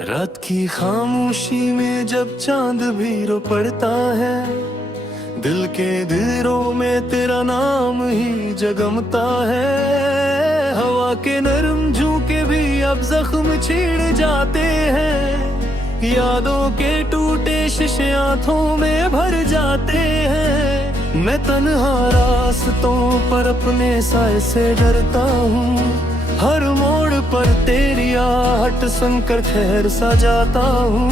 रात की खामोशी में जब चांद भी रो पड़ता है, दिल के दिलों में तेरा नाम ही जगमता है। हवा के नरम झोंके भी अब जख्म छीड़ जाते हैं, यादों के टूटे शीशे आंखों में भर जाते हैं। मैं तन्हा रास्तों पर अपने साए से डरता हूँ, हर मोड़ पर तेरी आहट सुनकर ठहर सा जाता हूँ।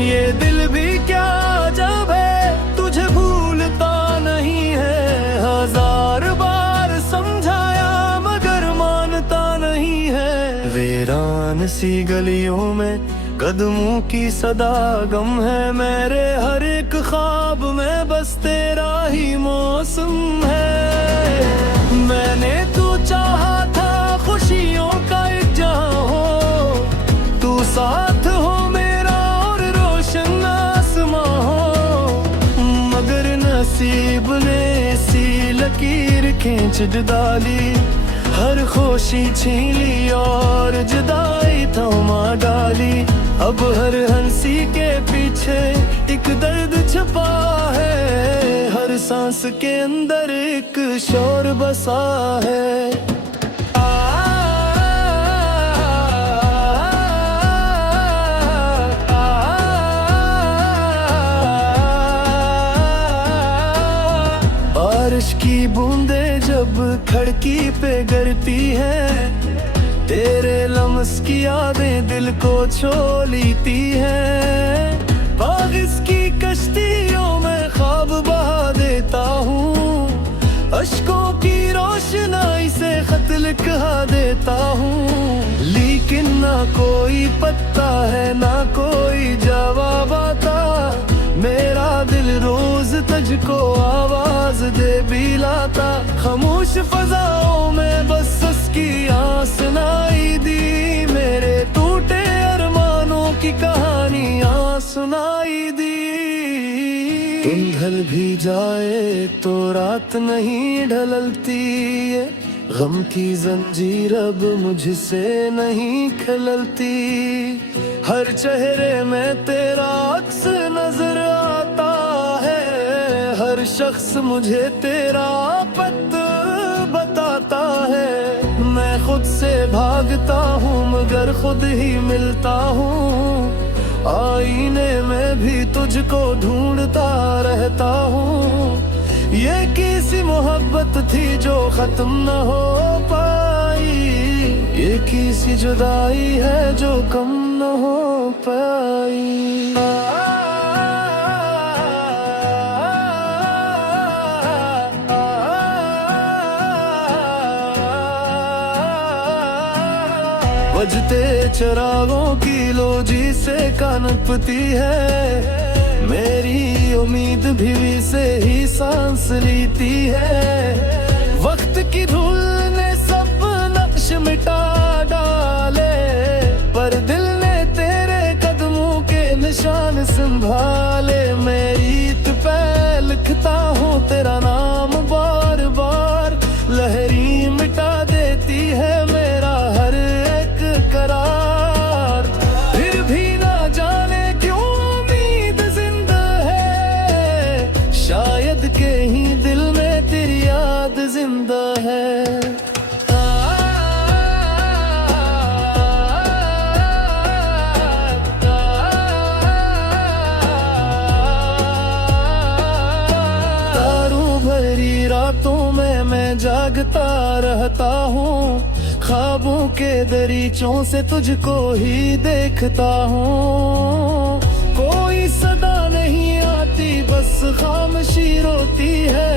ये दिल भी क्या अजब है, तुझे भूलता नहीं है। हजार बार समझाया मगर मानता नहीं है। वीरान सी गलियों में कदमों की सदा गम है, मेरे हर एक ख्वाब में बस तेरा ही मौसम है। मैंने तू चाहा था खुशियों का एक जहां हो, तू साथ हो मेरा और रोशन आसमां हो। मगर नसीब ने सी लकीर खींच डाली, हर खुशी छीन ली और जुदाई थमा डाली। अब हर हंसी के पीछे एक दर्द छुपा है, हर सांस के अंदर एक शोर बसा है। बारिश की बूंदें जब खिड़की पे गिरती हैं, तेरे लम्स की यादें दिल को छू लेती हैं। बारिश की कश्तियों में ख्वाब बहा देता हूँ, अश्कों की रोशनाई से खत लिखा देता हूँ। लेकिन ना कोई पत्ता है ना कोई जवाब आता, मेरा दिल रोज तुझको आवाज दे भी लाता। खामोश फजाओं में बस उसकी आस सुनाई दी, मेरे टूटे अरमानों की कहानियां सुनाई दी। दिन ढल भी जाए तो रात नहीं ढलती है, गम की जंजीर अब मुझसे नहीं खिलती। हर चेहरे में तेरा अक्स नजर आता है, हर शख्स मुझे तेरा पत बताता है। मैं खुद से भागता हूँ मगर खुद ही मिलता हूँ, आईने में भी तुझको ढूंढता रहता हूँ। ये किसी मोहब्बत थी जो खत्म न हो पाई, ये किसी जुदाई है जो कम न हो पाई। बजते चरागों की लोजी से कानपती है, मेरी उम्मीद भी से ही सांस लेती है। वक्त की धूल ने सब नक्श मिटा डाले, पर दिल ने तेरे कदमों के निशान संभाले। मैं रीत पे लिखता हूँ तेरा नाम बार बार, लहरी मिटा देती है मेरा हर एक करार। फिर भी ना जाने क्यों उम्मीद जिंदा है, शायद के ही दिल में तेरी याद जिंदा है। तारों भरी रातों में मैं जागता रहता हूँ, ख्वाबों के दरीचों से तुझको ही देखता हूँ। कोई सदा नहीं आती बस खामोशी रोती है,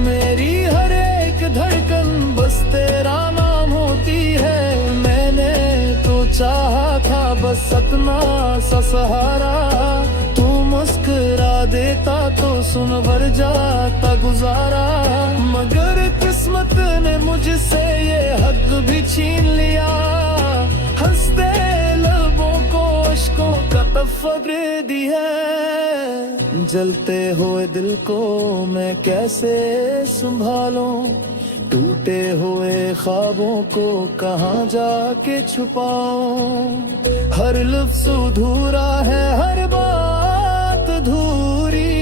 मेरी हर एक धड़कन बस तेरा नाम होती है। मैंने तो चाहा था बस सतना सा सहारा, तू मुस्कुरा देता तो सुन भर जाता गुजारा। मगर किस्मत ने मुझसे ये हक भी छीन लिया, हंसते लबों को अश्कों का तोहफा दे दिया। जलते हुए दिल को मैं कैसे संभालूं, टूटे हुए ख्वाबों को कहाँ जाके छुपाऊं। हर लफ्ज़ अधूरा है, हर बात अधूरी,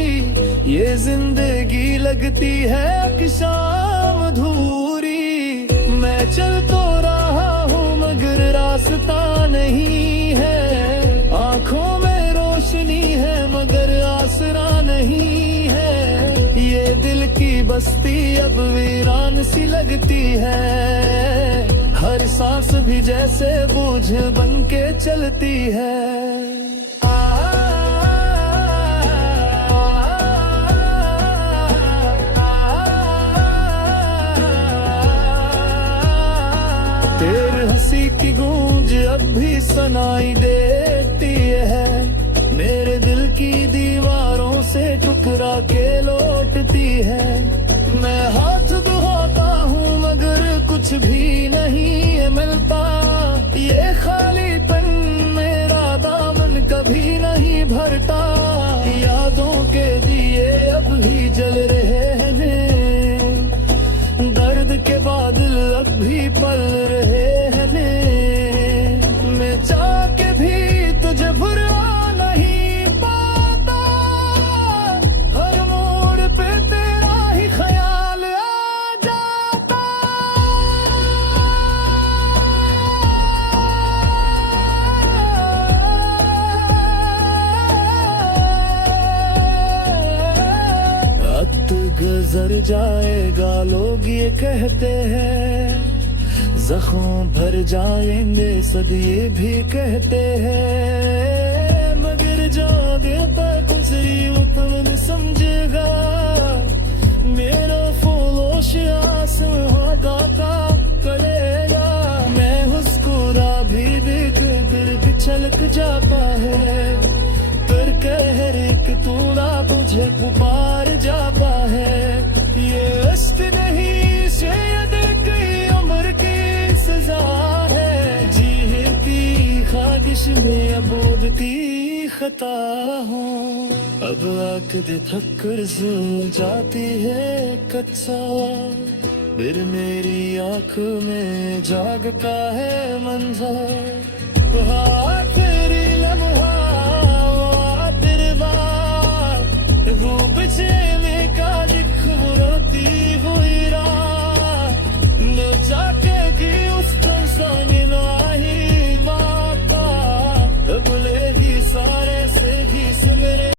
ये जिंदगी लगती है अकशाम अधूरी। मैं चल तो रहा हूँ मगर रास्ता नहीं है, आंखों में रोशनी है मगर आसरा नहीं है। ये दिल की बस्ती अब वीरान सी लगती है, हर सांस भी जैसे बोझ बन के चलती है। तेरे हंसी की गूंज अब भी सुनाई देती है, मेरे दिल की दीवारों से टुकरा के लौटती है। मैं हाथ दुहाता हूँ मगर कुछ भी नहीं मिलता, ये खालीपन मेरा दामन कभी नहीं भरता। यादों के दिए अब भी जल रहे हैं, दर्द के बादल अब भी पल रहे हैं। मैं चाह के भी तुझे भुला नहीं पाता, हर मोड़ पे तेरा ही ख्याल आ जाता। वक्त गुजर जाएगा लोग ये कहते हैं, जख्म भर जाएंगे सब ये भी कहते हैं। मगर जो देता कुछ उतना समझेगा, मेरा फूलोश आसमां गाता कलेगा। मैं मुस्कुरा भी देख फिर भी छलक जाता है, कर कहर एक तूड़ा तुझे पुकार जाता है। ये अश्क नहीं शायद कई उम्र की सजा है, जीती ख्वाहिश में अबोधती खता हूँ। अब आँख दे थक कर सो जाती है कच्चा, फिर मेरी आँख में जागता है मंजर।